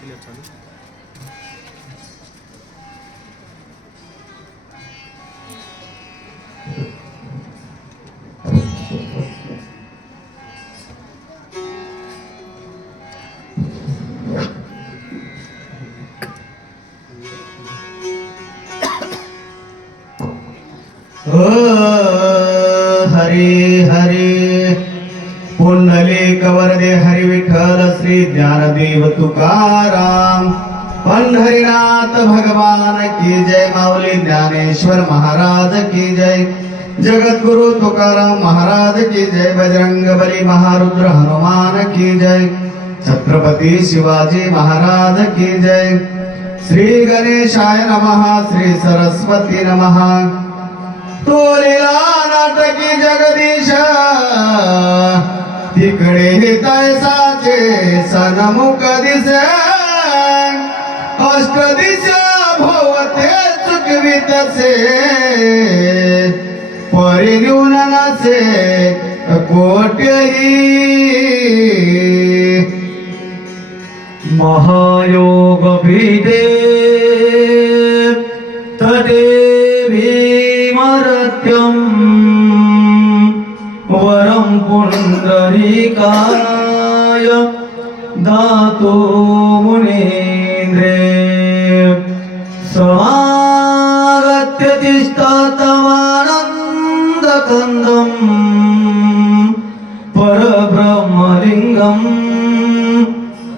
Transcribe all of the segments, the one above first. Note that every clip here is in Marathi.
हरी हरी पुंडलिक वरदे हरी विठ्ठल श्री ज्ञानदेव तुकाराम पंढरीनाथ भगवान की जय। माऊली ज्ञानेश्वर महाराज की जय। जगद्गुरु तुकाराम महाराज की जय। बजरंग बली महारुद्र हनुमान की जय। छत्रपती शिवाजी महाराज की जय। श्री गणेशाय नमः। श्री सरस्वती नमः। तोलिला नाटकी जगदीश तिकडे तैसाचे सनमुख दिसे। अष्ट दिशा भोवते चुकवितसे परिनिऊन नसे कोट्यही। महायोग भीदे तटे भीमरत्यं वरं पुंडरीकाय दातो मुनीन्द्रे। समागत्य तिष्ठतमानन्दकन्दं परब्रह्मलिङ्गं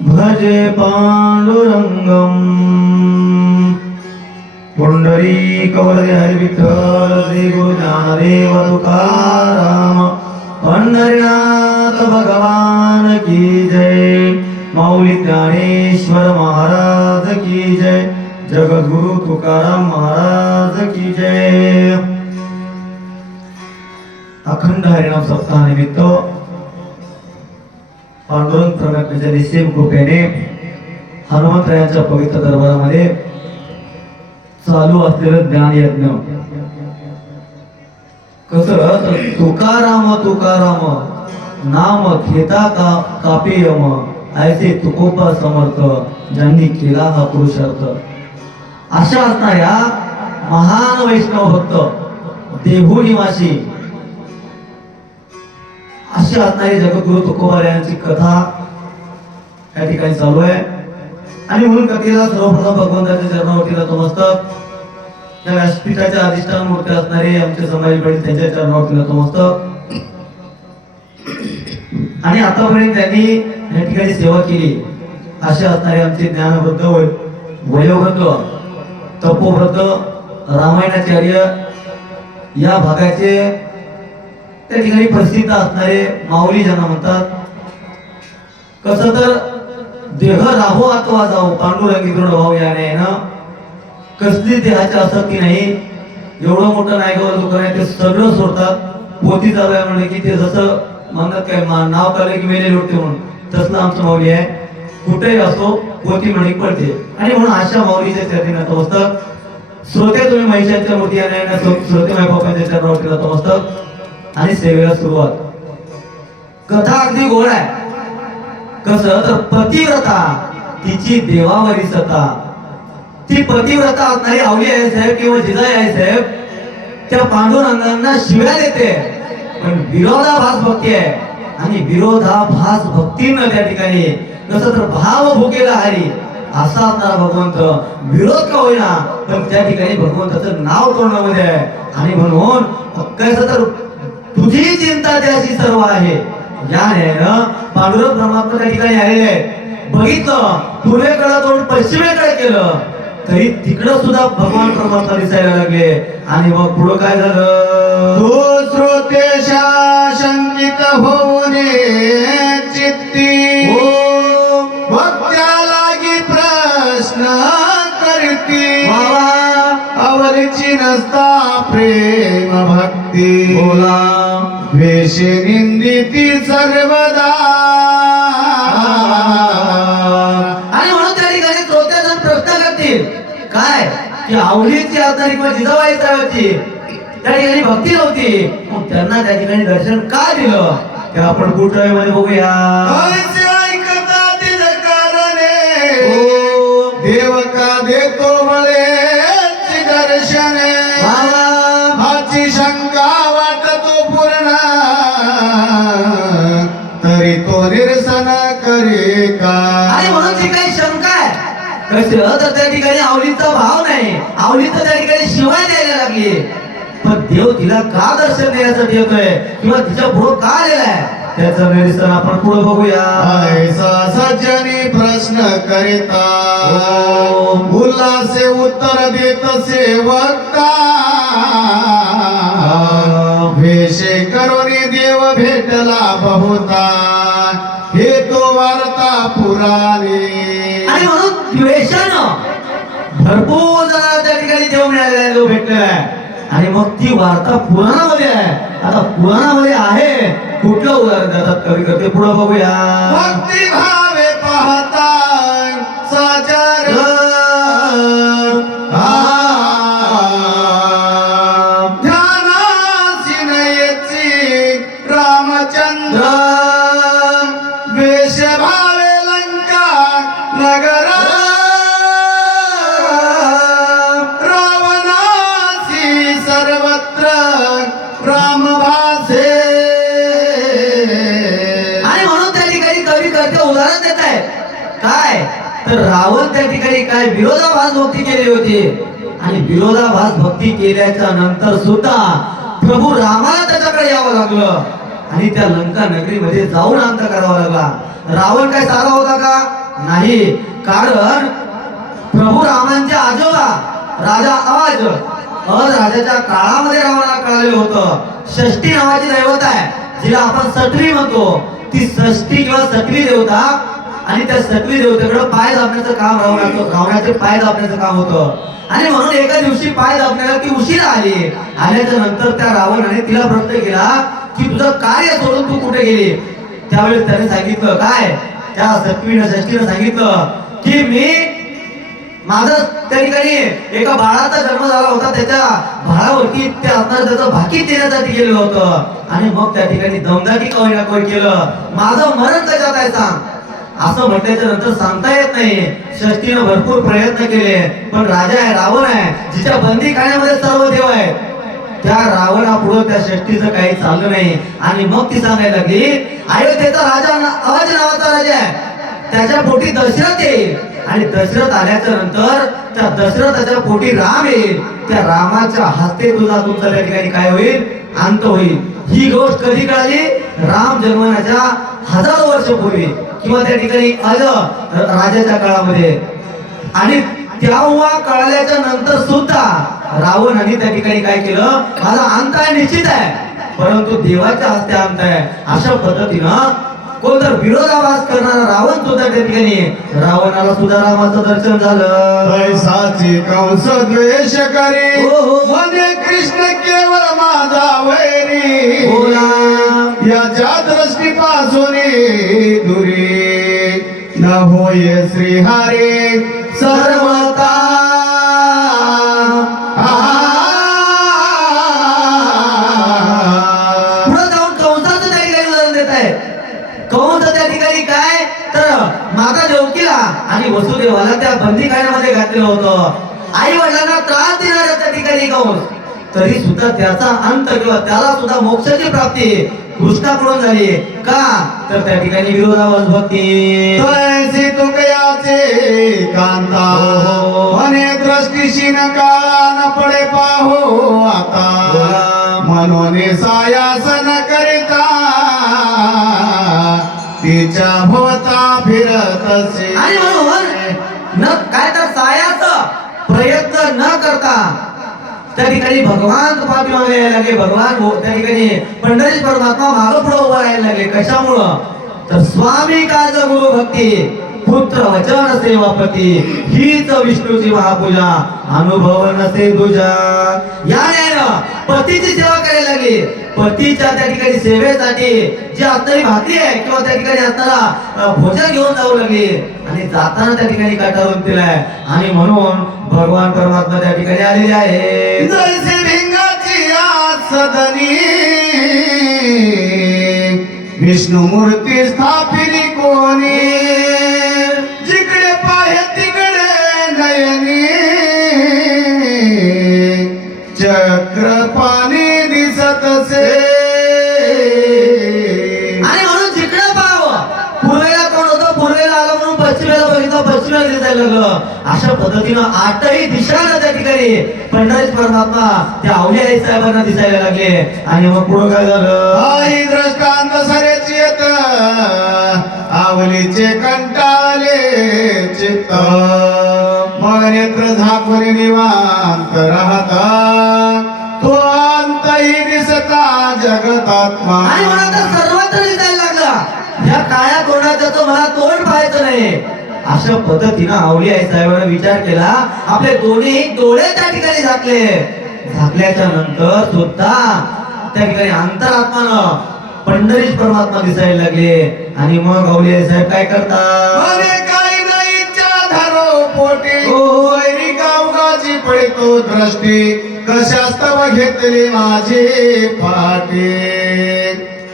भजे पाण्डुरङ्गम्। पुंडरीक वरदे हरी विठ्ठल श्री गुरु ज्ञानदेव तुकाराम पंढरीनाथ भगवान की जय। माऊली ज्ञानेश्वर महाराज की जय। जगद्गुरु तुकाराम महाराज की जय। अखंड हरिनाम सप्ताह निमित्त पांडुरंग प्रकटण्याच्या निश्चय कृपेने हनुमंतरायांच्या पवित्र दरबारामध्ये चालू असलेलं ज्ञान यज्ञ कसं तर तुकाराम तुकाराम नाम घेता कापेयम ऐसे तुकोबा समर्थ ज्यांनी केला हा पुरुषार्थ। अशा असणाऱ्या महान वैष्णव भक्त देहू निवासी अशी असणारी जगद्गुरु तुकोबा यांची कथा या ठिकाणी चालू आहे। आणि म्हणून कथेला सर्वप्रथम भगवंताच्या चरणावरती नतमस्तक, त्या व्यासपीठाच्या अधिष्ठान मूर्ती असणारे आमचे समाज पाटील त्यांच्या चरणावरती नतमस्तक। आणि आतापर्यंत त्यांनी या ठिकाणी सेवा केली असे असणारे आमचे ज्ञानवृद्ध वयोवृद्ध तपोवृद्ध रामायणाचार्य या भागाचे त्या ठिकाणी प्रसिद्ध असणारे माऊली ज्यांना म्हणतात। कसं तर देह राहो अथवा जाऊ पांडुरंगी दृढ भाव याने ना कसली देहाची आसक्ती नाही। एवढं मोठं नायगावर दुकान आहे ते सगळं सोडतात। पोती चालू आहे म्हणजे की ते जसं म्हणतात काय नाव काढलं की मेले लोटते म्हणून तसलं आमचं माऊली आहे। कुठेही असो पोती म्हणे पडते। आणि म्हणून अशा माऊलीच्या चरणी नतमस्तक। श्रोते तुम्ही महिषांच्या मूर्ती आणि श्रोते माय बापांच्या चरणावरती नतमस्तक आणि सेवेला सुरुवात। कथा अगदी गोड आहे। कसं तर पतिव्रता तिची देवावरी सत्ता। ती पतिव्रता असणारी आवली आहे साहेब किंवा जिजाई आहे साहेब त्या पांडुरंगांना शिव्या देते पण विरोधाभास भक्ती आहे। आणि विरोधाभास भक्तीनं त्या ठिकाणी कसं तर भाव भोगेला हरी असा असणारा भगवंत विरोध का होईना पण त्या ठिकाणी भगवंताचं नाव तोंडामध्ये आहे। आणि म्हणून कसं तर तुझी चिंता त्याची सर्व आहे या न्यायानं पांडुरंग परमात्मा त्या ठिकाणी आलेले आहेत। बघितलं पूर्वेकडे तोंड पश्चिमेकडे केलं तरी तिकडं सुद्धा भगवान परमात्मा दिसायला लागले। आणि मग पुढं काय झालं तो श्रोतेशा शंकित होऊन चित्ती भक्त्या लागी प्रश्न करती आवरीची नसता प्रेम भक्ती बोला द्वेषे निंदिती सर्वदा। आणि म्हणून त्या ठिकाणी श्रोत्याजण प्रश्न करतील काय की आवलीची आधार किंवा जिजाबाई होती त्या ठिकाणी भक्ती नव्हती मग त्यांना त्या ठिकाणी दर्शन का दिलं ते आपण पुढच्या मध्ये बघूया। ऐकता तिचं कारण आणि म्हणून जी काही शंका आहे कसं तर त्या ठिकाणी आवलीचा भाव नाही, आवलीचं त्या ठिकाणी शिवाय द्यायला लागली. पण देव तिला का दर्शन देण्यासाठी येतोय किंवा तिच्या पुढं का आलेला आहे त्याचं निरीक्षण आपण पुढे बघूया. ऐसा सज्जनी प्रश्न करिता उल्हासे उत्तर देत सेवका भेषे करुणी देव भेटला बहुता हे तो वार्ता पुराणे. आणि म्हणून द्वेषानं भरपूर जणांना त्या ठिकाणी देव मिळालेला आहे, देव भेटलेला आहे. आणि मग ती वार्ता पुराणामध्ये आहे. आता पुराणामध्ये आहे कुठलं उदाहरण देतात कवी करते पुढे बघूया. भक्ती भावे पाहता साचार ध्यानासी नयेची रामचंद्र वेश भावे लंका नगर रावणासी सर्वत्र राम भासे. आणि म्हणून त्या ठिकाणी कवी करते उदाहरण देत आहे काय तर रावण त्या ठिकाणी काय विरोधाभास भक्ती केली होती आणि विरोधाभास भक्ती केल्याच्या नंतर सुद्धा प्रभू रामाला त्याच्याकडे यावं लागलं आणि त्या लंका नगरीमध्ये जाऊन अंत करावा लागला. रावण काय सारा होता का नाही, कारण प्रभू रामांचे आजोबा राजा अज राजाच्या काळामध्ये रावणाला कळालेलं होतं. षष्ठी नावाची दैवत आहे जिला आपण सटवी म्हणतो. ती षष्ठी किंवा सटवी देवता आणि त्या सटवी देवतेकडे पाय दाबण्याचं काम रावणाचे पाय दाबण्याचं काम होतं. आणि म्हणून एका दिवशी पाय दाबण्याला ती उशिरा आल्याच्या नंतर त्या रावणाने तिला प्रश्न केला की तुझं कार्य सोडून तू कुठे गेली. त्यावेळेस त्याने सांगितलं काय त्या षष्ठीनं सांगितलं की मी माझा त्या ठिकाणी एका बाळाचा जन्म झाला होता, त्याच्या बाळावरती त्याचं भाकीत देण्यासाठी गेलेलं होतं आणि मग त्या ठिकाणी दमदाटी कवय केलं. माझं मरण त्याच्यात आहे सांग असं म्हटल्याच्या नंतर सांगता येत नाही. षष्ठीनं भरपूर प्रयत्न केले पण राजा आहे, रावण आहे, जिच्या बंदीखान्यामध्ये सर्व देव आहेत, त्या रावणापुढं त्या षष्ठीचं काही चाललं नाही. आणि मग ती सांगायला लागली अयोध्येचा राजा अज नावाचा राजा आहे, त्याच्या पोटी दशरथ येईल आणि दशरथ आल्याच्या नंतर त्या दशरथाच्या पोटी राम येईल. त्या रामाच्या हस्ते तुझा तुमचा त्या ठिकाणी काय होईल अंत होईल. ही गोष्ट कधी कळाली राम जन्मण्याच्या हजारो वर्षापूर्वी किंवा त्या ठिकाणी अज राजाच्या काळामध्ये. आणि तेव्हा कळाल्याच्या नंतर सुद्धा रावणाने त्या ठिकाणी काय केलं माझा अंत आहे निश्चित आहे परंतु देवाच्या हस्ते अंत आहे अशा पद्धतीनं कोणतर विरोधाभास करणारा रावण सुद्धा त्या ठिकाणी रावणाला सुद्धा रामाचं दर्शन झालं. ऐसाची कंस द्वेष करी म्हणे कृष्ण केवळ माझा वैरी याच्या दृष्टीपासून दुरी न होय श्रीहरी सर्वता. पुढे जाऊन कंसाचं त्या ठिकाणी उदाहरण देत आहे. कंस त्या ठिकाणी काय तर माता देवकीला आणि वसुदेवाला त्या बंदीखान्यामध्ये घातलेलं होतं. आई वडिलांना त्रास देणाऱ्या त्या ठिकाणी कंस, तरी सुद्धा त्याचा अंत किंवा त्याला सुद्धा मोक्षाची प्राप्ती कृष्णाकडून झाली का तर त्या ठिकाणी विरोधाभास भक्ती. तैसी तुकयाचे कांता म्हणे दृष्टीशी न काळा न पडे पाहो आता म्हणून सायासन करिता तिच्या भोवता फिरत असे. आणि म्हणून न काय तर सायाचं प्रयत्न न करता त्या ठिकाणी भगवान पाठीमागे यायला लागले. भगवान त्या ठिकाणी पंढरी परमात्मा मागं पुढे उभा राहायला लागले. कशामुळं तर स्वामी काज गुरु भक्ती पुत्र वचन सेवापती हीच विष्णूची महापूजा अनुभव नसे तुझा. या पतीची सेवा करायला लागली. पतीच्या त्या ठिकाणी सेवेसाठी जी आत्ताची भाकरी आहे किंवा त्या ठिकाणी आत्ताला भोजन घेऊन जाऊ लागली आणि जाताना त्या ठिकाणी काटारून दिलाय. आणि म्हणून भगवान परमात्मा त्या ठिकाणी आलेले आहे. जैसे भिंगाची सदनी विष्णू मूर्ती स्थापिली कोणी जिकडे पाहे तिकडे नयनी चक्र पाणी दिसत से. आणि म्हणून जिकडे पाहावं पूर्वेला कोण होतं सुद्धा पश्चिमेला दिसायला लागलं. अशा पद्धतीनं आठही दिशांना त्या ठिकाणी पंढरीत परमात्मा त्या अवलिया आई साहेबांना दिसायला लागले. आणि मग पुढं काय झालं? आई दृष्टांत साऱ्याची येत आवलीचे कंटाळले चित्त मग नेत्र झाकून निवांत राहता तो अंतही दिसता जगतात्मा. आणि मला तर सर्वत्र दिसायला लागला. ह्या काळ्या तोंडाचं मला तोंड पाहायचं नाही. अशा पद्धतीनं अवलिया आई साहेबांना विचार केला. आपले दोन्ही डोळे त्या ठिकाणी झाकल्याच्या नंतर सुद्धा त्या ठिकाणी अंतरात्मानं पंढरीश परमात्मा दिसायला लागले. आणि मग अवलिया आई साहेब काय करतात? म्हणे काही नाही इच्छा धरो पोटी वैरी गावगाची पडतो दृष्टी कशास्तव घेतली माझी पाठी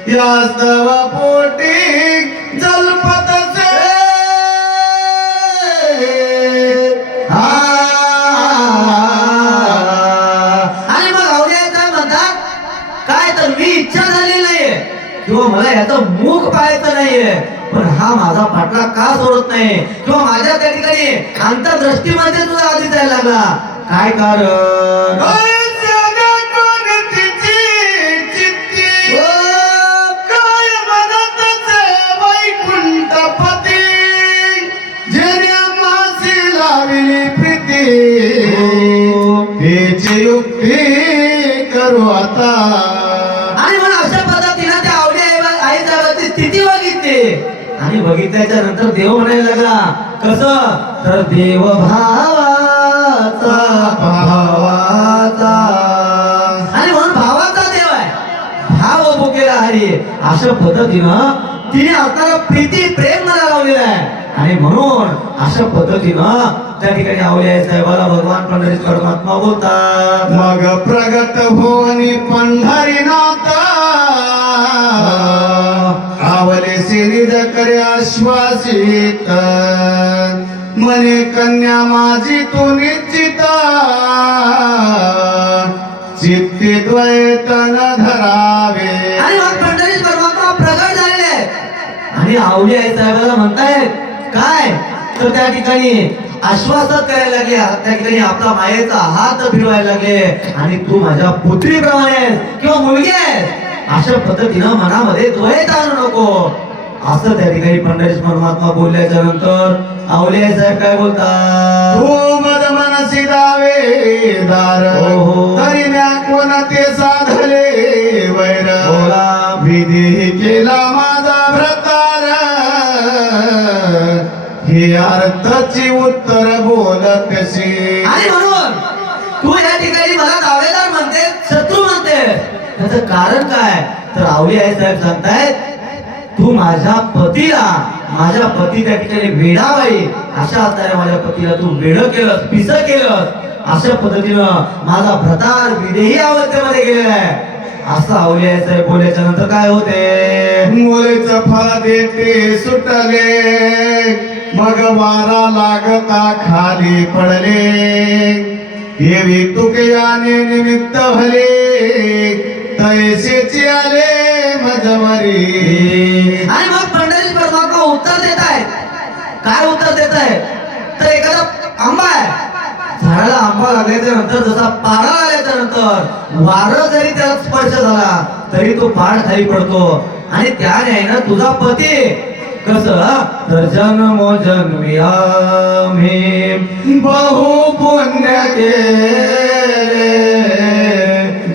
यास्तव पोटी जलपतचे आणि मग अवलिया आई साहेब म्हणतात काय तर मी इच्छा झाली नाहीये किंवा मला याचं मुख पाहायचं नाहीये, पण हा माझा पाटला का सोडत नाही किंवा माझ्या त्या ठिकाणी अंतर्दृष्टीमध्ये तुझा दिसायला लागला. काय कारण? युक्ती करू आता. आणि म्हणून अशा पद्धतीनं त्या अवलिया आई साहेबांची स्थिती बघितली. आणि बघितल्याच्या नंतर देव म्हणायला लागला. कसं तर देव भावाचा आणि म्हणून भावाचा देव आहे. भाव भुकेला हरी. अशा पद्धतीनं तिने असणारा प्रीती प्रेम मला लावलेला आहे. आणि म्हणून अशा पद्धतीनं त्या ठिकाणी अवलिया आई साहेबाला भगवान पंढरीश परमात्मा बोलतात. मग प्रगट होनी पंढरीनाथ आवले सिरिज करे आश्वासित मने कन्या माझी तू निश्चित चित्ती द्वैतन धरावे. आणि मग पंढरीश परमात्मा प्रगट झालेले आहेत. आणि अवलिया आई साहेबाला म्हणतायत काय तर त्या ठिकाणी आश्वासन करायला लागले. त्या ठिकाणी आपला मायेचा हात फिरवायला लागले. आणि तू माझ्या पुत्रीप्रमाणे आहेस किंवा मुलगी आहेस. अशा पद्धतीनं मनामध्ये द्वैत आणू नको असं त्या ठिकाणी पंढरीश परमात्मा बोलल्याच्या नंतर अवलिया आई साहेब काय बोलतात? तू मद मनसी दावे दार तरी म्या कोण ते साधले वैर बोला. विधी केला माझा भ्रतार ही अर्थाची उत्तर बोल कशी. आणि म्हणून तू या ठिकाणी मला दावेदार म्हणते शत्रू म्हणते त्याचं कारण काय तर अवलिया आई साहेब सांगतायत तू माझ्या पती त्या ठिकाणी वेडाबाई अशा असणाऱ्या माझ्या पतीला तू वेड केलंस पिस केलंस. अशा पद्धतीनं माझा भ्रतार विदेही अवस्थेमध्ये गेलेला आहे. असं अवलिया आई साहेब बोलल्याच्या नंतर काय होते? मुलीचं फळ देते सुटले मग वारा लागता खाली पडले देवी तुकयाने निमित्त भले तैसेचे आले मजवरी. आणि मग पंढरीश परमात्मा उत्तर देत आहेत. काय उत्तर देत आहे तर एखादा आंबा आहे. झाडाला आंबा लागल्याच्या नंतर जसा पाडा आल्याच्या नंतर वारं जरी त्याला स्पर्श झाला तरी तो पाड खाली पडतो. आणि त्या न्यायानं तुझा पती कसं तर जन्मो जन्मी आम्ही बहु पुण्य केले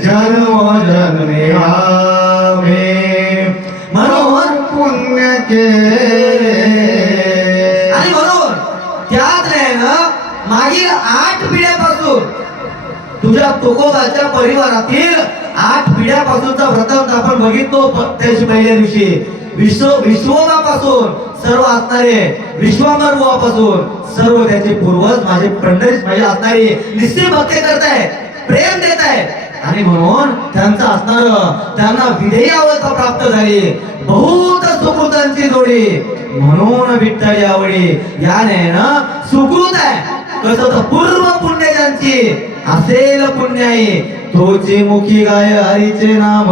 जन्मो जन्मी आम्ही म्हणून पुण्य केले. आणि म्हणून त्याच न्यायानं मागील 8 पिढ्यापासून तुझ्या तुकोबाच्या परिवारातील 8 पिढ्यापासूनचा व्रत आपण बघितलो. त्याची पहिल्या दिवशी विश्वोबापासून सर्व असणारे विश्वांबर बुवापासून सर्व त्याचे पूर्वज माझे पंढरीश माझे असणारे निश्चित भक्ती करतायत प्रेम देत आहेत. आणि म्हणून त्यांचं असणार त्यांना विधेयी अवस्था प्राप्त झाली. बहुत सुकृतांची जोडी म्हणून विठ्ठल आवडी या न्यायानं सुकृत आहे. कसं तर पूर्व पुण्य ज्यांची असेल पुण्याई तोची मुखी गाय हरीचे नाम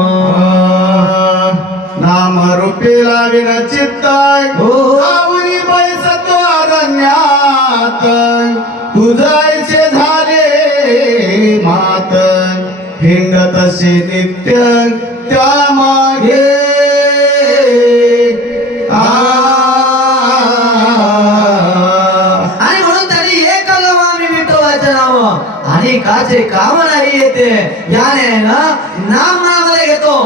नाम रूपी लाविन चित्त हो. आवडी बैसतो अरण्या तसे नित्य त्या मागे आणि म्हणून त्यांनी एक मी विठोबाचे नाव आणि काचे काम नाही येते याने ना नाम नामाला घेतो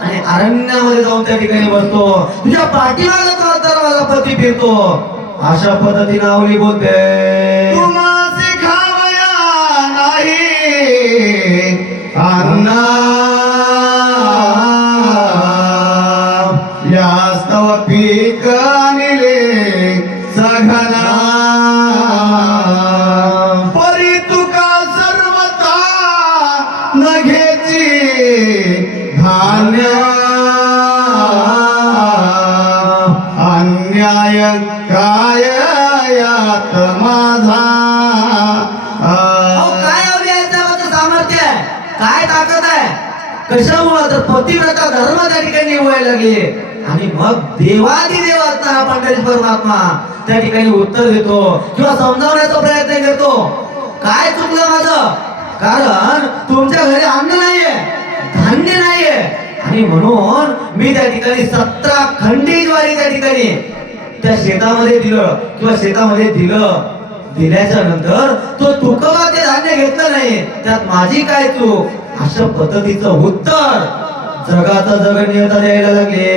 आणि अरण्यामध्ये जाऊन त्या ठिकाणी बसतो तुझ्या पाठीमागे तो दरवाजा पती फिरतो अशा पद्धतीने आवली बोलते तुम्हासी खावया नाही अन्ना यास्तव पीक आणले सघना परी तुका सर्वता नघेची धान्य अन्याय काय यात माझा अहो, काय आवली आहे त्यामध्ये सामर्थ्य आहे काय ताकद आहे कशामुळे तर पतिव्रता धर्म त्या ठिकाणी व्हायला लागले आणि मग देवादिदेव असणारा पंढरीश परमात्मा त्या ठिकाणी उत्तर देतो किंवा समजावण्याचा प्रयत्न करतो काय चुकलं माझं कारण तुमच्या घरी अन्न नाहीये धान्य नाहीये आणि म्हणून मी त्या ठिकाणी 17 खंडी ज्वारी त्या ठिकाणी त्या शेतामध्ये दिलं किंवा शेतामध्ये दिल्याच्या नंतर तो तुकवा ते धान्य घेतलं नाही त्यात माझी काय चूक अशा पद्धतीचं उत्तर जगाचा जगणीयता द्यायला लागले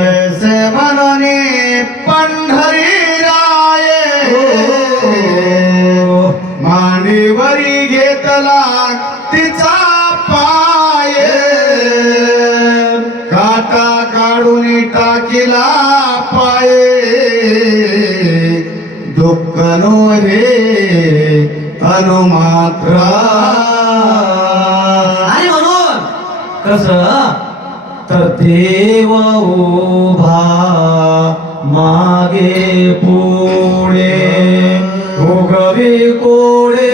ऐसे मनोने पंढरी राये मांडीवरी घेतला तिचा पाय काटा काढून टाकीला पाय दुःख नो रे अनुमात्र आणि म्हणून कसं तर देव उभा मागे पुढे उगवी कोडे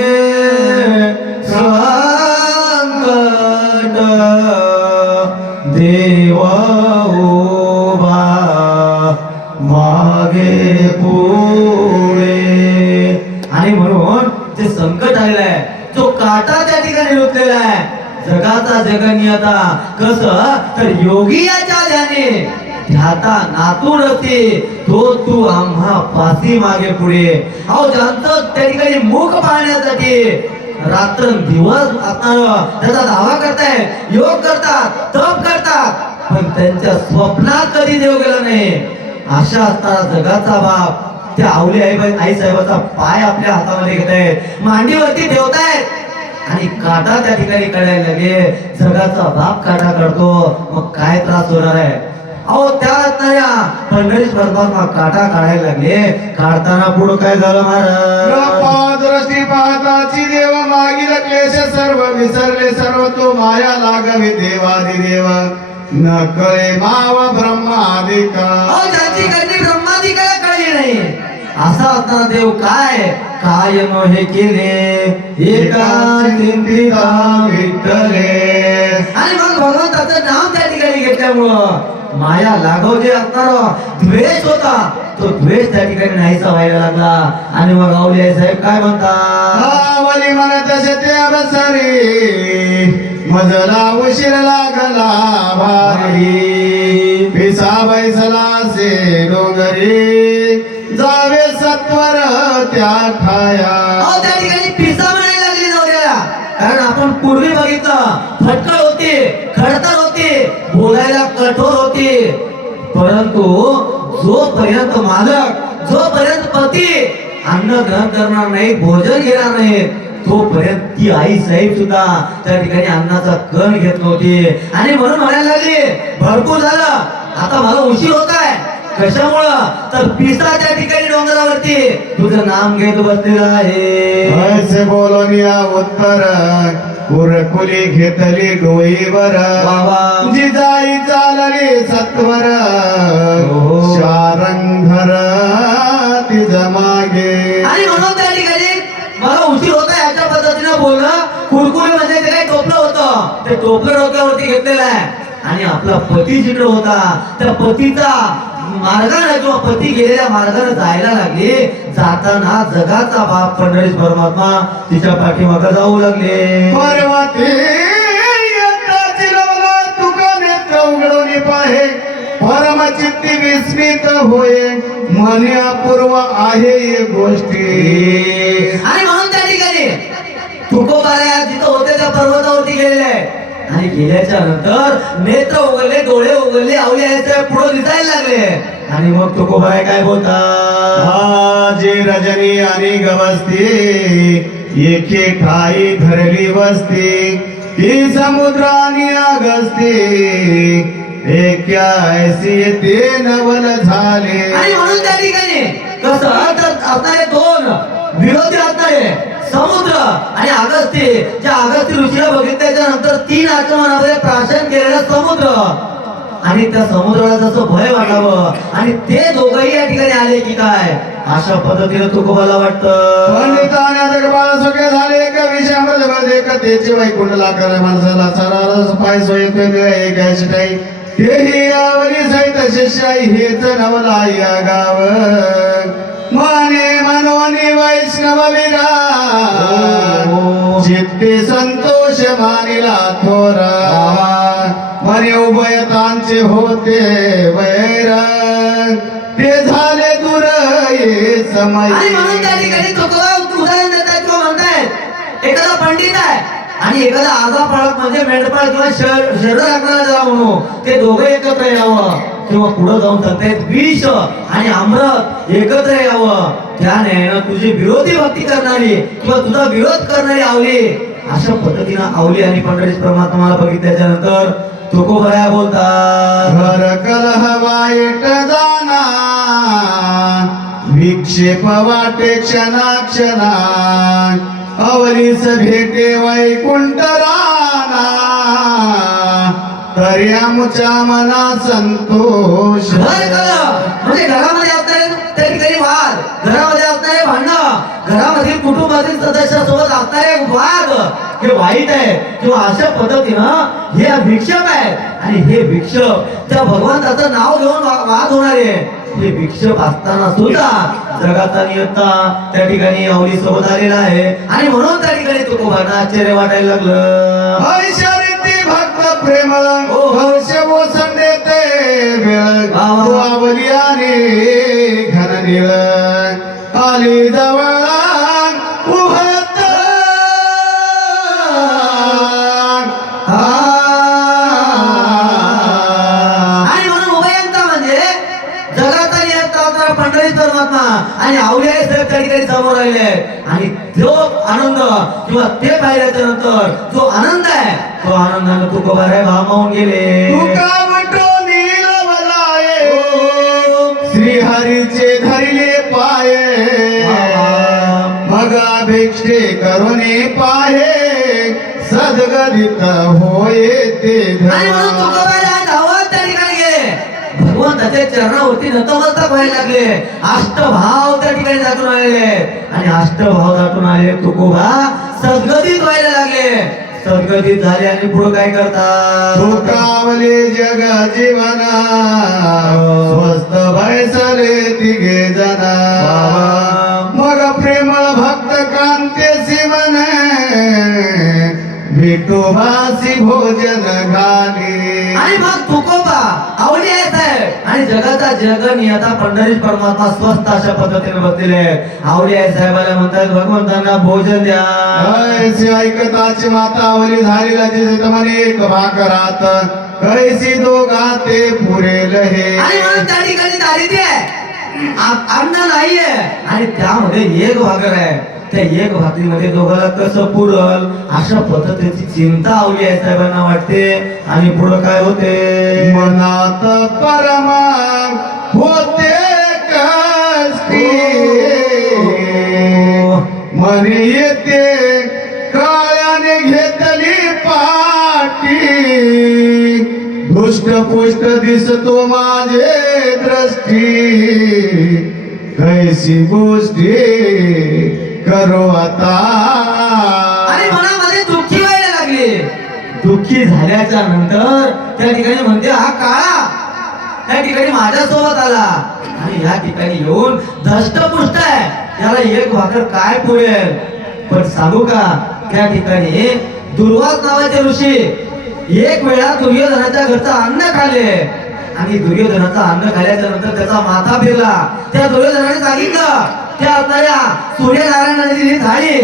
संकट देव उभा मागे पुढे आणि म्हणून जे संकट आलेलं आहे जो काटा त्या ठिकाणी रुतलेला आहे जगाचा जगनियता कसं तर योगियाच्या ध्याने ध्याता नातून असते तो तू आम्हा पासी मागे पुढे अहो ज्यांचं त्या ठिकाणी मुख पाहण्यासाठी रात्र दिवस असणार त्याचा दावा करतायत योग करतात तप करतात पण त्यांच्या स्वप्नात कधी देव गेला नाही अशा असताना जगाचा बाप त्या आवली आई साहेबाचा पाय आपल्या हातामध्ये घेत आहेत मांडीवरती ठेवतायत आणि काटा त्या ठिकाणी काढायला लागले जगाचा बाप काटा काढतो मग काय त्रास होणार आहे अहो त्या असणाऱ्या पंढरीश परमात्मा काटा काढायला लागले काढताना पुढं काय झालं महाराज दृष्टी पाहताची देव मागील क्लेश सर्व विसरले सर्व तो माया लागवी देवादिदेव न कळे माव ब्रह्मादिका अहो ज्यांची गती ब्रह्मादिकाला कळली नाही असा असताना देव काय काय हे केले एका चिंतिता विठ्ठले आणि मग भगवंताचं नाव त्या ठिकाणी घेतल्यामुळं माया लागव जे असणार द्वेष होता तो द्वेष त्या ठिकाणी नाहीसा व्हायला लागला आणि मग आवली आई साहेब काय म्हणतात आवली म्हणत ते अवसरी मजला उशीर लागला भारी पिसा बैसला से डोंगरी जावे सत्वर त्या ठाया अहो त्या ठिकाणी पिसा म्हणायला लागली नवऱ्याला कारण आपण पूर्वी बघितलं फटकळ होती खडतर होती बोलायला कठोर होती परंतु जोपर्यंत मालक जोपर्यंत पती अन्न ग्रहण करणार नाही भोजन घेणार नाही तोपर्यंत ती आई साहेब सुद्धा त्या ठिकाणी अन्नाचा कण घेत नव्हती आणि म्हणून म्हणायला लागली भरपूर झालं आता मला उशीर होत आहे कशामुळं तर पिसा त्या ठिकाणी डोंगरावरती तुझं नाम घेत बसलेलं आहे ऐसे बोलोनिया उत्तर कुरकुली घेतली डोईवर बाबा. जिजाई चालली सत्वर शारंघर तिज मागे आणि म्हणून त्या ठिकाणी मला उशीर होता याच्या पद्धतीनं बोलणं कुरकुरी म्हणजे ते काही टोपलं होतं ते टोपलं डोक्यावरती घेतलेलं आहे आणि आपला पती जिकडे होता त्या पतीचा मार्गाने किंवा पती गेलेल्या मार्गाने जायला लागले जाताना जगाचा बाप पंढरीश परमात्मा तिच्या पाठीमागे जाऊ लागले पर्वती येत परमचित्ती विस्मित होय मन अपूर्व आहे ये गोष्टी. आणि म्हणून त्या ठिकाणी तुकोबारा जिथं होते त्या पर्वतावरती गेलेले आहे आणि गेल्याच्या नंतर नेत्र उघडले, डोळे उघडले, आवले यायचे पुढे दिसायला लागले. आणि मग तुकोबारा काय बोलतात, जे रजनी आणि गवस्ती एके ठाई धरली वस्ती ही समुद्र आणि अगस्ती एका ऐसी ते नवल झाले. आणि म्हणून त्या ठिकाणी कसं तर असणारे दोन विरोधी असणारे समुद्र आणि अगस्ती, ज्या अगस्ती ऋषीला बघितल्याच्या नंतर 3 आचमनामध्ये प्राशन केलेला समुद्र आणि त्या समुद्राला जसं भय वाटावं आणि ते दोघंही या ठिकाणी आले की काय, अशा पद्धतीने तुकोबाला वाटतं. पंडिताने जगबाळ सुखे झाले एक विषयामध्ये बदले का त्याची वैकुंठला कर माणसाला सरळ पाय सोयतोय एक ऐशी तेही आवरी सहित शिष्याई हेच नवला या गाव माने मनोनी वैष्णव विराज चित्ते संतोष मानिला थोरा मने उभयतांचे होते वैर ते झाले दूर ये समय. आणि म्हणून त्या ठिकाणी तुकोबा उदाहरण देतात किंवा म्हणतायत, एखादा पंडित आहे आणि एखादा आजा पाळक म्हणजे मेंढपाळ किंवा शरीर राखणारा जरा म्हणू, ते दोघे एकत्र यावं किंवा पुढे जाऊन सांगतायत विष आणि अमृत एकत्र यावं. त्याने तुझी विरोधी भक्ती करणारी किंवा तुझा विरोध करणारी आवली, अशा पद्धतीनं आवली आणि पंढरीत परमात्माला बघितल्याच्या नंतर तुकोबा बोलतात, घर कलह वाईट जाना विक्षेप वाटे क्षणा क्षणा अवलीस भेटे वैकुंठ राना तरी आमच्या मना संतोष. म्हणजे घरामध्ये असणारे त्या ठिकाणी वाद, घरामध्ये असणारे भांडणं, घरामधील कुटुंबातील सदस्यासोबत असणारे वाद हे वाईट आहे किंवा अशा पद्धतीनं हे भिक्षक आहे आणि हे भिक्षक त्या भगवंताचं नाव घेऊन वाद होणारे हे भिक्षक असताना सुद्धा जगाचा नियंता त्या ठिकाणी अवली सोबत आलेला आहे. आणि म्हणून त्या ठिकाणी तुकोबांना आश्चर्य वाटायला लागलं. ऐश्वरीती भक्त प्रेमळ हर्ष ओसंड देते वेळ आवली आणि घन निळ आली जवळ उभत आणि म्हणून उभयंता म्हणजे जगाचा नियंता पंढरीत परमात्मा आणि आवली आहे त्या ठिकाणी समोर राहिले आणि जो आनंद किंवा ते पाहिल्याच्या नंतर जो आनंद आहे तो आनंदाने तुकोबारा भामावून गेले. तुका वटो नीलवलाये श्रीहरीचे धरले पाये मग अभिष्टे करुणे पाहे सद्गदित होये ते आणि म्हणून तुकोबारा धावत त्या ठिकाणी गेले, भगवंताच्या चरणावरती नतमस्तक व्हायला लागले, अष्टभाव त्या ठिकाणी दाटून आलेले आणि अष्टभाव दाटून आले तुकोबा सद्गदित व्हायला लागले. सद्गदित झाले आणि पुढे काय करतात, तुकावले जग जीवना स्वस्त भैसले तिघे जना मग प्रेमळ भक्त कांते शिवन विठोबासी भोजन घाले. आणि मग तुकोबा आवली आहेत आणि जगाचा जगनियता पंढरीत परमात्मा स्वस्त अशा पद्धतीने बसलेले आहेत. आवली आहे साहेबाला म्हणतात भगवंतांना भोजन द्या. ऐसे ऐकताची माता आवली झालेला जिथे म्हणे एक भाकरात कैसी दोघा ते पुरेल हे. आणि म्हणून त्या ठिकाणी दारिद्र्य आहे, अन्न नाहीये आणि त्यामध्ये एक भाकर आहे, त्या एक भाकरीमध्ये दोघाला कसं पुरल अशा पद्धतीची चिंता आवली आहे साहेबांना वाटते. आणि पुढे काय होते, मनात परमा होते कष्टी मने येते काळ्याने घेतली पाटी दृष्ट पुष्ट दिसतो माझे दृष्टी कैसी गोष्टी करो आता. आणि मनामध्ये दुःखी व्हायला लागले. दुःखी झाल्याच्या नंतर त्या ठिकाणी म्हणते हा काळा त्या ठिकाणी माझ्यासोबत आला आणि या ठिकाणी येऊन धष्टपुष्ट आहे, याला एक भाकर काय पुरेल. पण सांगू का, त्या ठिकाणी दुर्वास नावाचे ऋषी एक वेळा दुर्योधनाच्या घरचं अन्न खाल्ले आणि दुर्योधनाचं अन्न खाल्ल्याच्या नंतर त्याचा माथा फिरला. त्या दुर्योधनाने सांगितलं त्या असणाऱ्या सूर्यनारायणाने दिली थाळी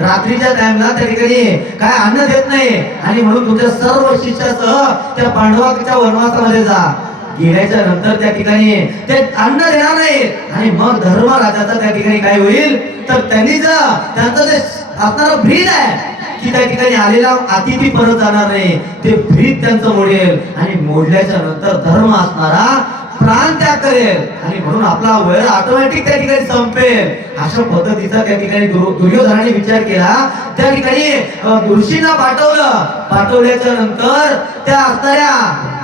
रात्रीच्या टाइमला त्या ठिकाणी काय अन्न देत नाही आणि म्हणून तुमच्या सर्व शिष्यासह त्या पांडवाच्या वनवासामध्ये जा. गेल्याच्या नंतर त्या ठिकाणी ते अन्न देणार नाही आणि मग धर्मराजाचा त्या ठिकाणी काय होईल तर त्यांनी जर त्यांचं जे असणारं ब्रीद आहे की त्या ठिकाणी आलेला अतिथी परत जाणार नाही, ते ब्रीद त्यांचं मोडेल आणि मोडल्याच्या नंतर धर्म असणारा प्राण त्याग करेल आणि म्हणून आपला वैर ऑटोमॅटिक त्या ठिकाणी संपेल. अशा पद्धतीचा त्या ठिकाणी दुर्योधनाने विचार केला. त्या ठिकाणी ऋषींना पाठवल्याच्या नंतर त्या असणाऱ्या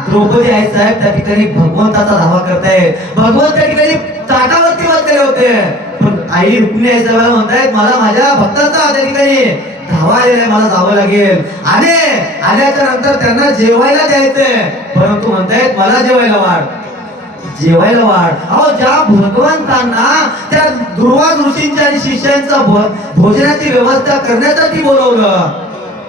द्रौपदी आई साहेब त्या ठिकाणी भगवंताचा धावा करतायत. भगवंत त्या ठिकाणी ताटावरती बसलेले होते पण आई रुक्मिणी आई साहेबांना म्हणतायत मला माझ्या भक्ताचा त्या ठिकाणी धावा आलेला मला जावं लागेल. आल्याच्या नंतर त्यांना जेवायला द्यायचंय परंतु म्हणतायत मला जेवायला वाढ. अहो ज्या भगवंतांना त्या दुर्वास ऋषींच्या आणि शिष्यांचा भोजनाची व्यवस्था करण्यासाठी बोलवलं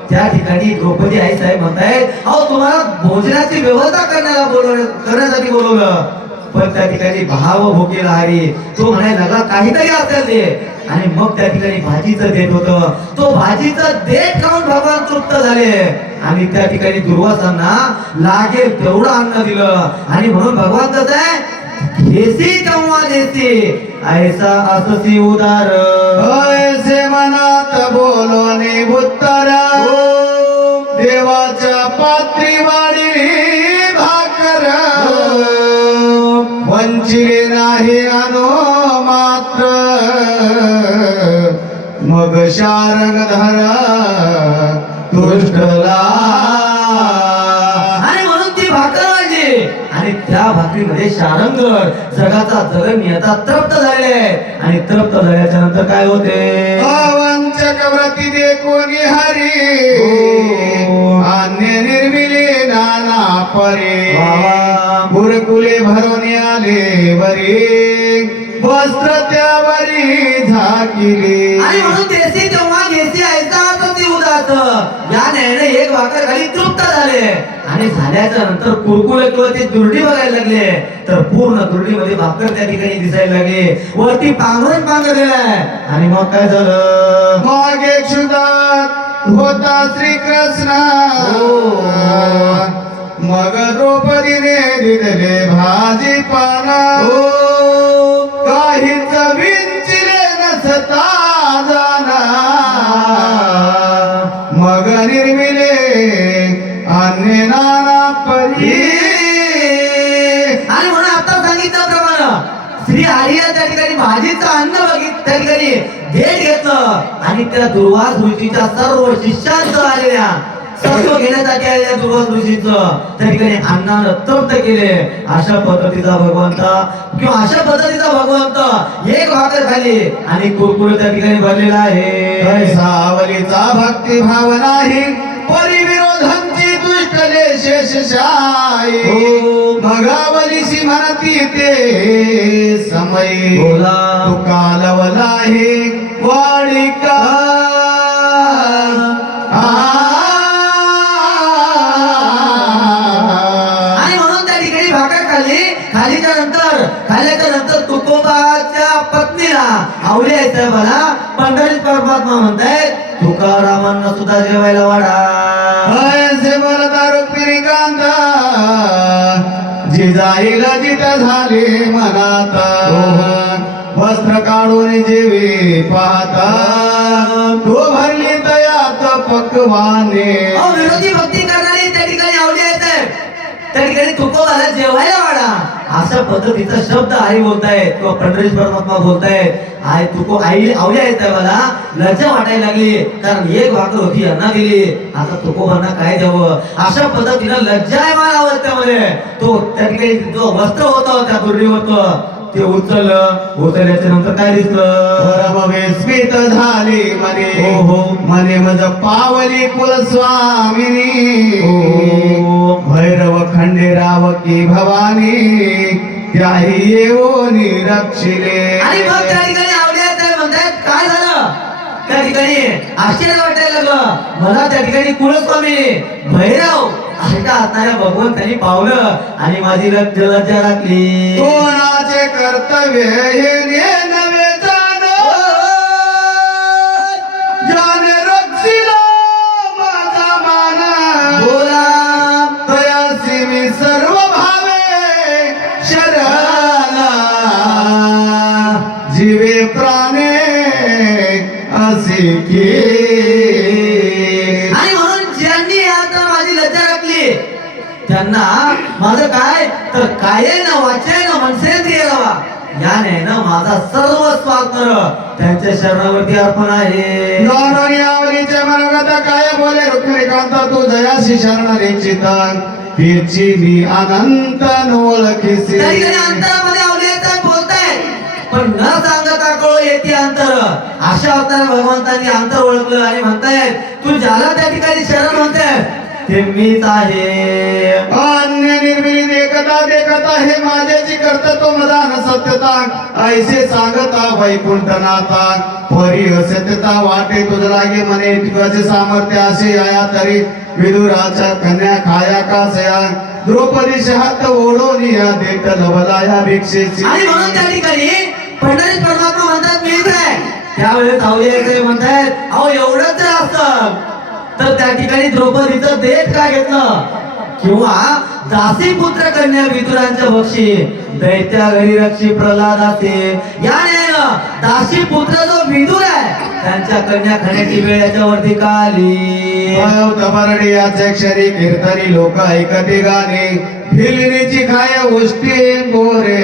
त्या ठिकाणी द्रौपदी आई साहेब म्हणतायत अहो तुम्हाला भोजनाची व्यवस्था करण्यासाठी बोलवलं पण त्या ठिकाणी भाव भोगेला हरी तो म्हणायला लागला काहीतरी असेल ते आणि मग त्या ठिकाणी भाजीचं देत होतं. तो भाजीचं देठ खाऊन भगवान तृप्त झाले आणि त्या ठिकाणी दुर्वासांना लागेल तेवढं अन्न दिलं आणि म्हणून भगवान कसं आहे घेसी तेव्हा देसी ऐसा अससी उदार ऐसे मनात बोलोने उत्तर देवाच्या पात्री वाढली भाकर वंचिले नाही अनो मात्र मग शारंग धरा तुष्टला आणि म्हणून ती भाकर वाढली आणि त्या भाकरीमध्ये शारंगड जगाचा जगन्यता तृप्त झालेले आणि तृप्त झाल्याच्या नंतर काय होते वंचक व्रती दे कोणी हरी अन्य निर्मिले नाना परे गुरुकुले भरून आले वरी वस्त्र त्यावरी झाकिले आणि म्हणून देशी तेव्हा घेसी ऐसा असती उदात या न्यायाने एक भाकर खाली तृप्त झाले आणि झाल्याच्या नंतर कुरकुरे किंवा ते दुर्डी बघायला लागले तर पूर्ण दुर्डीमध्ये भाकर त्या ठिकाणी दिसायला लागले वरती पांघरलेलाय आणि मग काय झालं मागे क्षुदात होता श्रीकृष्ण मग द्रौपदीने दिले भाजी पाना काहीच विंचिले नसता जाना मग निर्मिले अन्य नाना परी आणि म्हणून आता सांगितल्याप्रमाणे श्री हरिया त्या ठिकाणी भाजीचं अन्न त्या ठिकाणी भेट घेतलं आणि त्या दुर्वास ऋषीच्या सर्व शिष्यांचं आलेल्या सर्व घेण्यासाठी आलेल्या दुर्वास ऋषीचं त्या ठिकाणी अन्नानं तृप्त केले. अशा पद्धतीचा भगवंत किंवा अशा पद्धतीचा भगवंत एक भाकर खाली आणि कुरकुरे त्या ठिकाणी भरलेला आहे. सावलीचा भक्ती भाव नाही परिविरोधांची दुष्टले शेषशाही मगावलीशी म्हणती ते समय बोला तू कालवलाही वाडिका खाल्ल्याच्या नंतर तुकोबाच्या पत्नीला आवली आहे साहेबाला पंढरीत परमात्मा म्हणतायत तुकारामांना सुद्धा जेवायला वाढा. ऐसे बोलता रुक्मिणी कांता जिजाईला जित झाले मनात वस्त्र काढून जेवे पाहता तो भरली तयात पक्वाने विरोधी भक्ती करणारी त्या ठिकाणी आवली आहे साहेब त्या ठिकाणी तुकोबाला जेवायला वाढा अशा पद्धतीचा शब्द आई बोलतायत किंवा पंढरीश परमात्मा बोलतायत. आई तुको आई आवली आहे त्याला लज्जा वाटायला लागली कारण एक भाकर होती यांना दिली आता तुकोबांना काय द्यावं अशा पद्धतीनं लज्जायमान अवस्थेमध्ये तो त्या ठिकाणी जो वस्त्र होतं त्या दुर्डीवर ते उचलल्याच्या नंतर काय दिसलं विस्मित झाली मने हो मने मज पावली कुलस्वामिनी भैरव खंडेराव की भवानी त्याही येऊनी रक्षिले. आणि मग त्या ठिकाणी आवल्या म्हणतात काय झालं त्या ठिकाणी आश्चर्य वाटायला लागलं मला त्या ठिकाणी कुलस्वामी भैरव ऐका असणाऱ्या भगवंतानी पावलं आणि माझी लज्जा राखली. कोणाचे कर्तव्य हे नवे जाण, ज्याने रक्षिला माझा मान. बोला तयासी मी सर्व भावे शरणा, जीवे प्राणे असे की. आणि म्हणून ज्यांनी आता माझी लज्जा राखली त्यांना माझं काय तर काय ना वाचे ना मनसेंद्रिय रवा याने ना माझा सर्व स्वार्थ त्यांच्या शरणावरती अर्पण आहे. जाणून यावलीचे मनोगत काय बोले रुक्मिणीकांत तू जयाशी शरण रेचिता, तिची मी अनंत नोळखीसी. तरी तरी अंतरामध्ये अवलियाचा बोलताय पण न सांगता कळो येते अंतर. अशा अवतार भगवंतांनी अंतर ओळखलं आणि म्हणतायत तू ज्याला त्या ठिकाणी शरण म्हणताय ते मीच आहे. अन्य निर्मित एकता देखता हे माझ्याची कर्तृत्व मदान सत्यता, ऐसे सांगता वैकुंठनाथा परी सत्यता वाटे तुझ लागे म्हणे. तुझे सामर्थ्य असे आया तरी विदुराच्या कन्या खाया कासया, द्रौपदी हात ओढोनिया देत लवलाया भिक्षेची. आणि म्हणून त्या ठिकाणी पंढरीत परमात्मा म्हणतात मीच आहे. त्यावेळेस अवलियाकडे म्हणतायत अहो एवढंच जर असतं तर त्या ठिकाणी द्रौपदीचं देठ का घेतलं किंवा दासी पुत्र कन्या विदुरांच्या बक्षी दैत्या घरी रक्षी प्रल्हादाचे. या न्यायानं दासी पुत्र जो विदुर आहे त्यांच्या कन्या खाण्याची वेळ याच्यावरती का आली. तबरडे याचे क्षरी कीर्तनी लोक ऐकते गाणे, फिरण्याची खाय उष्टी गोरे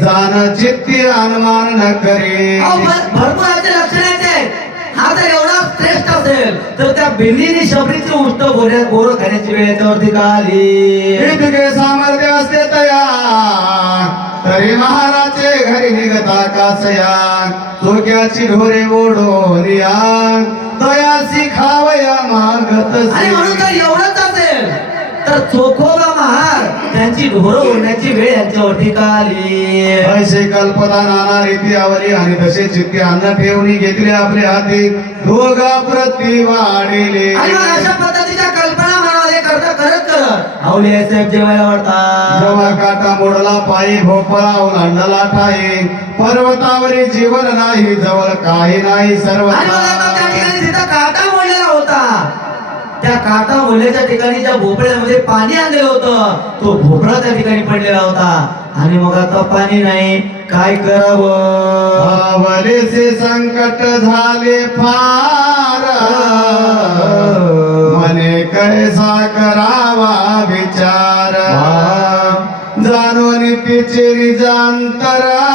जाण चित्ती अनुमान न करे. भरपूर याचे लक्षण आहेत. हा जर एवढा श्रेष्ठ असेल तर त्या बिल्लीनी शबरीची उष्ट गोरं खाण्याची वेळ याच्यावरती का आली. इतके सामर्थ्य असते तया तरी महाराजे घरी निघता कासया, चोक्याची ढोरे ओढून या तयासी खावया मागत. आणि म्हणून जर एवढंच असेल तर चोखोबा महार त्यांची ढोरं ओढण्याची वेळ यांच्यावरती का आली. ऐसे कल्पना नाना रीती आवली आणि तसे चित्ते अन्न ठेवणी घेतले आपले हाती, दोघा प्रति वाढिले. आणि मग अशा पद्धतीच्या कल्पना मनामध्ये करत अवलिया साहेब जेवायला वाटतात. जेव्हा काटा मोडला पायी भोपळा ओलांडला ठाई, पर्वतावरी जीवन नाही जवळ काही नाही सर्व. आणि मग आता त्या ठिकाणी तिथं काटा मोडलेला होता. त्या काटा मोडल्याच्या ठिकाणी ज्या भोपळ्यामध्ये पाणी आणलेलं होतं तो भोपळा त्या ठिकाणी पडलेला होता. आणि मग आता पाणी नाही काय करावं. आवलेसे संकट झाले फार, मने कैसा करावा विचार. जाणून तिचे निजांतरा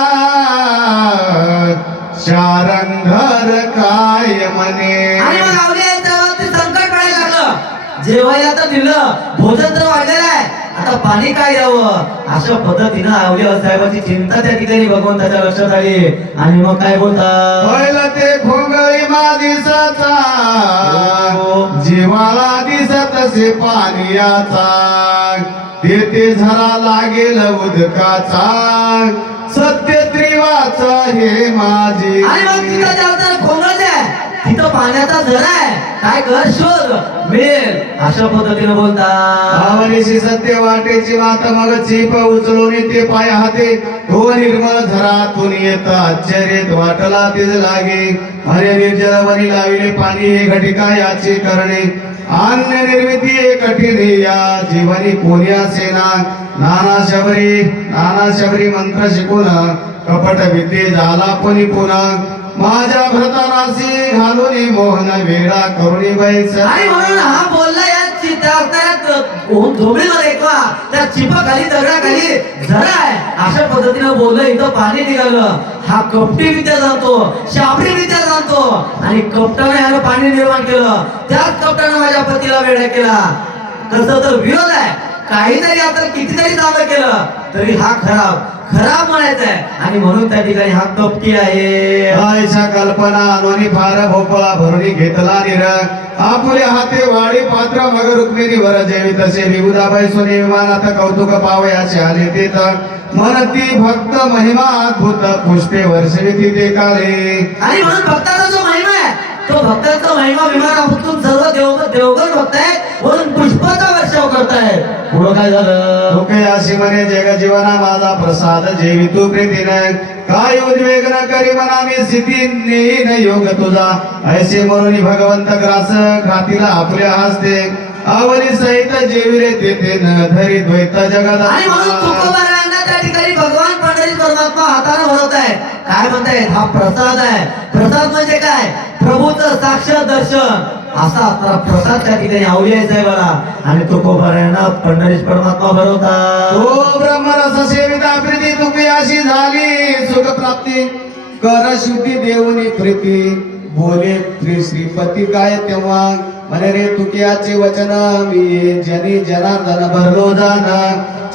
शारंगर काय म्हणे. आणि मग अवलियांच्या वरती संकट पडायला लागलं. जेवायला तर दिलं, भोजन तर वाढलेलं आहे, आता पाणी काय द्यावं. अशा पद्धतीनं अवलिया साहेबाची चिंता त्या ठिकाणी भगवंताच्या लक्षात आली. आणि मग काय बोलतात पहिलं ते खोगळी दिसाचा, जीवाला दिसत से पानियाचा, तेथे झरा लागेल उदकाचा, सत्य त्रिवाचा हे माझी. आणि मग तिथं जाऊन खोंगळते तिथं पाण्याचा झरा आहे, काय कर शोध मिळेल. अशा पद्धतीनं बोलतात. आवरीशी सत्य वाटेची मात मग चीप उचलून ते पाय हाते, तो निर्मळ झरातून येत आश्चर्यत वाटला तेज लागे. अरे निर्जल वनी लाविले पाणी हे घटिका याची करणे, अन्य निर्मिती हे कठीण या जीवनी कोणी असेना. नाना शबरी मंत्र शिकून कपट विद्ये झाला कोणी पुन्हा, माझ्या भ्रतानासी घालून मोहन वेळा करुणी बैस. आणि म्हणून हा बोलला या झोपडीमध्ये त्या चिपाखाली दगडाखाली झरा आहे अशा पद्धतीनं बोललं. इथं पाणी निघालं. हा कपटी विद्या जाणतो, शाबरी विद्या जाणतो आणि कपटाने यानं पाणी निर्माण केलं. त्याच कपटानं माझ्या पतीला वेडा केला. कसं तर विरोध आहे. काहीतरी आपण कितीतरी चांगलं केलं तरी हा खराब म्हणायचा आहे. आणि म्हणून त्या ठिकाणी हा कपटी आहे. आयशा कल्पना अनोनी फार भोपळा भरुणी घेतला निर, आपले हाते वाडी पात्र मग रुक्मिणी वर जेवी तसे विबुधाबाई सोने विमानात कौतुक पावयाचे आले ते तर मनती भक्त महिमा अद्भुत पुष्पे वर्षविती ते काले. आणि म्हणून भक्ताचा जो महिमा आहे तो भक्ताचा महिमा विमानातून सर्व देवगण भक्त आहेत वरून पुष्पाचा वर्षाव करतायत. पुढं काय झालं? तुके अशी म्हणे जग जीवना माझा प्रसाद जेवी तू प्रीतीने काय उद्वेग न करी म्हणा मी स्थिती नेईन योग तुझा ऐसे म्हणून भगवंत ग्रास घातीला आपल्या हस्ते आवरी सहित जेविले तेथे न धरी द्वैत जगदा. आणि म्हणून तुकोबारायांना त्या ठिकाणी भगवान पंढरीत परमात्मा हाताने भरवत आहे. काय म्हणतायत? हा प्रसाद आहे. प्रसाद म्हणजे काय? प्रभूचं साक्षात दर्शन. असा आपला प्रसाद त्या ठिकाणी आवडीचा आहे मला. आणि तुकोबारायांना पंढरीत परमात्मा भरवतात. ओ ब्रह्मरस सेविता प्रीती तुकी अशी झाली सुख प्राप्ती कर शुद्धी देवनी प्रीती बोले श्रीपती काय तेव्हा म्हणे रे तुकियाचे वचन मी जनी जनार्दन भरलो जाण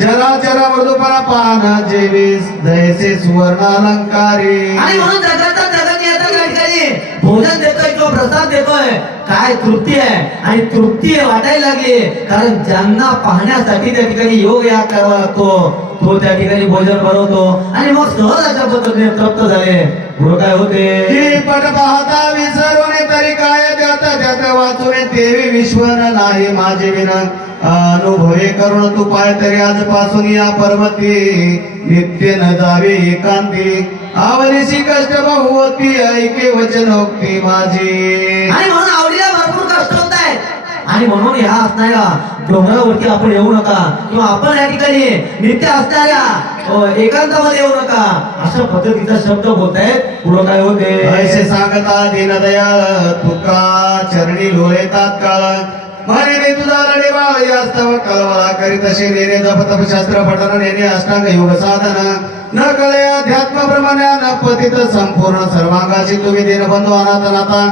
चराचर मृदुपणा पान जेवीस जयसे सुवर्ण अलंकारी. आणि म्हणून जगाचा जगत येता त्या ठिकाणी भोजन देतोय किंवा प्रसाद देतोय. काय तृप्ती आहे. आणि तृप्ती वाटायला लागली कारण ज्यांना पाहण्यासाठी त्या ठिकाणी योग या करावा लागतो तो त्या ठिकाणी भोजन बनवतो आणि मग सहज अशा पद्धतीने तृप्त झाले. पुढे काय होते? ही पट पाहता विसरवणे तरी काय त्यात वाचुने तेवी विश्वन नाही माझे विना अनुभवे करून तू पाय तरी आजपासून या पर्वती नित्य न जावे एकांती आवरीशी कष्ट बहुवती ऐके वचनोक्ती माझी. आणि म्हणून आवडीला भरपूर कष्ट होत आहेत. आणि म्हणून ह्या असणाऱ्या डोंगरावरती आपण येऊ नका किंवा आपण या ठिकाणी नित्य असणाऱ्या एकांतामध्ये येऊ नका अशा पद्धतीचा शब्द बोलतायत. पुढे काय होते? ऐसे सांगता दीनदयाळ तुका चरणी लोळे तात्काळ म्हणे मी तुझा लढे बाळ यास्तव कळवळा करीत असे नेने जप तप शास्त्र पठन नेने अष्टांग योग साधन न कळे अध्यात्म ब्रह्मज्ञान पतित संपूर्ण सर्वांगाशी तुम्ही दीनबंधू अनाथनाथा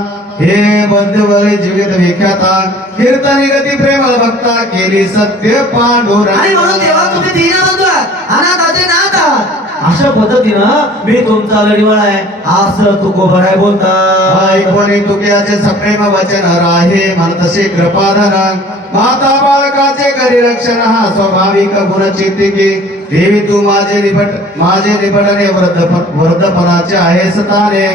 हे बंधुवरी जीवित विख्याता कीर्तनी गती प्रेमळ भक्ता केली सत्य पांडुरंग. आणि म्हणून तेव्हा तुम्ही दीनबंधू आहात, अनाथाचे नाथ आहात. अशा पद्धतीनं मी तुमचा लढीवाळ आहे असं तुकोबाराय बोलतात. ऐकोनी तुक्याचे सप्रेम वचन राहे मन तसे कृपाधन माता बाळकाचे करी रक्षण हा स्वाभाविक गुण चित्तिकी देवी तू माझे निपटणे वृद्धपणाचे आहे स्थाने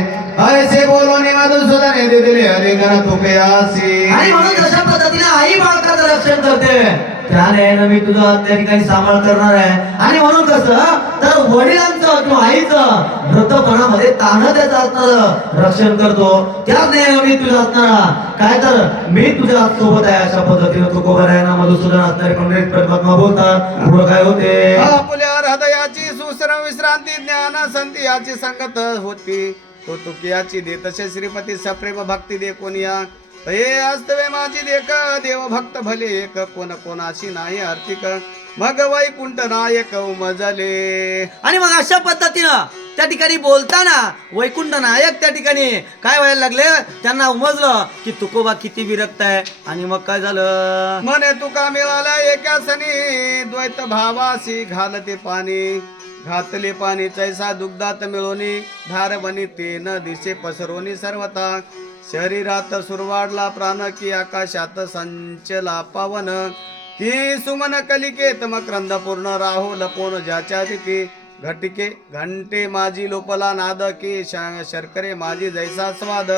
ऐसे बोलून मधुसूदने दिले हरिगण तुकयासी. आणि म्हणून तशा पद्धतीने आई बाळकाचं रक्षण करते. त्याने मी तुझा त्या ठिकाणी सांभाळ करणार आहे. आणि म्हणून कसं तर वडिलांचं किंवा आईचं वृद्धपणामध्ये ताण त्याचं असणार रक्षण करतो. त्याच नाही मी तुझा असणार काय तर मी तुझ्या सोबत आहे अशा पद्धतीने तुकोबारायांना मधुसूदन असणारे पंडित परमात्मा बोलतात. पुढे काय होते? आपल्या हृदयाची सुश्रम विश्रांती ज्ञान संती याची संगत होती तो तुकियाची दे तसे श्रीपती सप्रेम भक्ती दे कोणिया हे अस्तवे माझी देख देव भक्त भले एक कोण कोणाशी नाही आर्थिक मग वैकुंठ नायक उमजले. आणि मग अशा पद्धतीनं त्या ठिकाणी बोलताना वैकुंठ नायक त्या ठिकाणी काय व्हायला लागले त्यांना उमजलं की तुकोबा किती विरक्त आहे. आणि मग काय झालं? मने तुका मिळाला एका सनी द्वैत भावासी घालते पाणी घातले पाणी चैसा दुग्धात मिळवणी धार बनी ते न दिसे पसरवणी सर्वता शरीरात सुरवाडला प्राण की आकाशात संचला पावन की सुमन कलिकेत मकरंद पूर्ण राहो लपोन ज्याच्या तिथे घटिके घंटे माझी लोपला नाद की शर्करे माझी जैसा स्वाद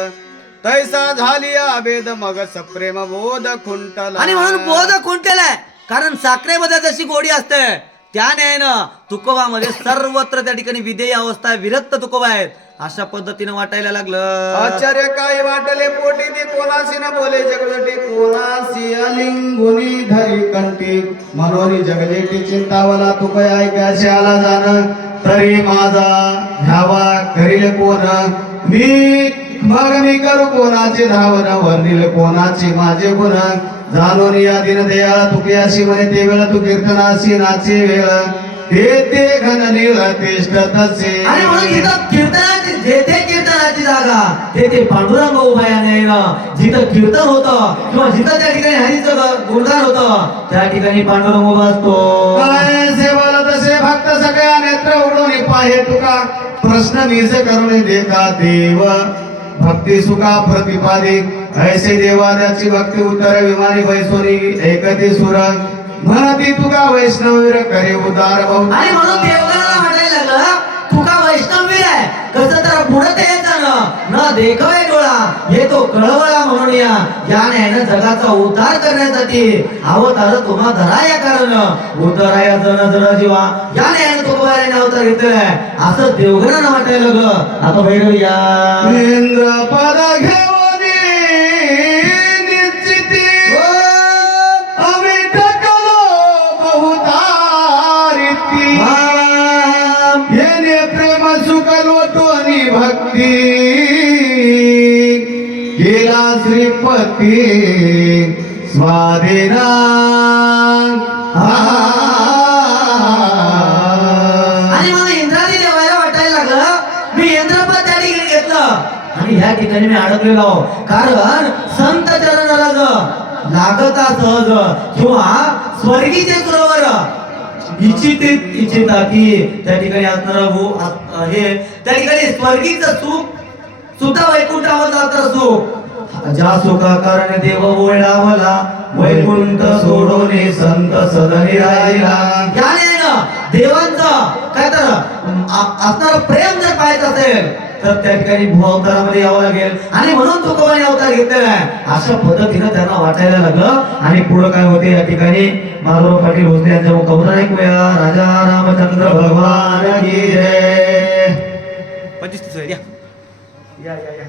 तैसा झाली अभेद मग सप्रेम बोध खुंटला. आणि म्हणून बोध खुंटलाय कारण साखरेमध्ये जशी गोडी असते त्या न्यायानं तुकोबामध्ये सर्वत्र त्या ठिकाणी विधेय अवस्था विरक्त तुकोबा आहेत अशा पद्धतीने वाटायला लागलं. आश्चर्य काय वाटले पोटी ते कोणाशी न बोले जगजटी कोणाशी अलिंगुनी धरी कंठी मनोनी जगजेटी चिंतावला तू काय ऐकायचे आला जाण तरी माझा घ्यावा करील कोण मी करू कोणाचे धावन वर्णिल कोणाचे माझे गुण जाणून या दिन दयाळा तुकयाशी म्हणे ते वेळ तू कीर्तनाशी नाचे वेळ ते घन नील तिष्ठ तसे. आणि म्हणून जिथं कीर्तनाची जेथे कीर्तनाची जागा तेथे पांडुरंग उभा आहे. जिथं कीर्तन होतं किंवा जिथं त्या ठिकाणी हरीचं गुणगान होतं त्या ठिकाणी पांडुरंग उभा असतो. सेवल तसे भक्त सगळ्या नेत्र उडून पाहे तुका प्रश्न मीच करून दे का देव भक्ती सुखा प्रतिपादिक ऐसे देवाची भक्ती उत्तर विमानी वैसोनी एकती सुर म्हणती तुका वैष्णवीर करे उदार भाऊ. आणि म्हणून देवगणाला म्हणायला लागलं तुका वैष्णवीर आहे कसं तर पुढे यायचं ना न देखावे डोळा येतो कळवळा म्हणून या न्यायानं जगाचा उद्धार करण्यासाठी अवतार तुम्हा धरा या कारण उतराया जण जण जीवा या न्यायानं तुकोबाराने अवतार घेतलेला आहे असं देवगणानं वाटायला लागलं. आता भैरव या इंद्रपद घेऊनी निश्चिती आम्ही ठकलो बहुतारिती येणे प्रेम सुख लोटोनी भक्ती गेला श्रीपती स्वादिना आणि मला इंद्रादी देवायला वाटायला लागलं मी इंद्रपद त्या ठिकाणी घेतलं आणि ह्या ठिकाणी मी अडकलेलो आहो. कारण संत चरण लागता सहज किंवा स्वर्गीचे सुरवर इच्छिता की त्या ठिकाणी असणार हे त्या ठिकाणी स्वर्गीचं सुख सुद्धा वैकुंठावर तर सुख ज्या सुखा कारण देव ओळावला वैकुंठ सोडोने संत सदनी राहिला. याने देवांचं काय तर असणार प्रेम जर पाहायचं असेल तर त्या ठिकाणी भूअवतारामध्ये यावं लागेल आणि म्हणून तुकोबाने अवतार घेतलेला आहे अशा पद्धतीनं त्यांना वाटायला लागलं. आणि पुढे काय होते या ठिकाणी माधवराव पाटील भोसले यांच्या मुखातून ऐकूया. राजा रामचंद्र भगवान की जय. 25 या या या या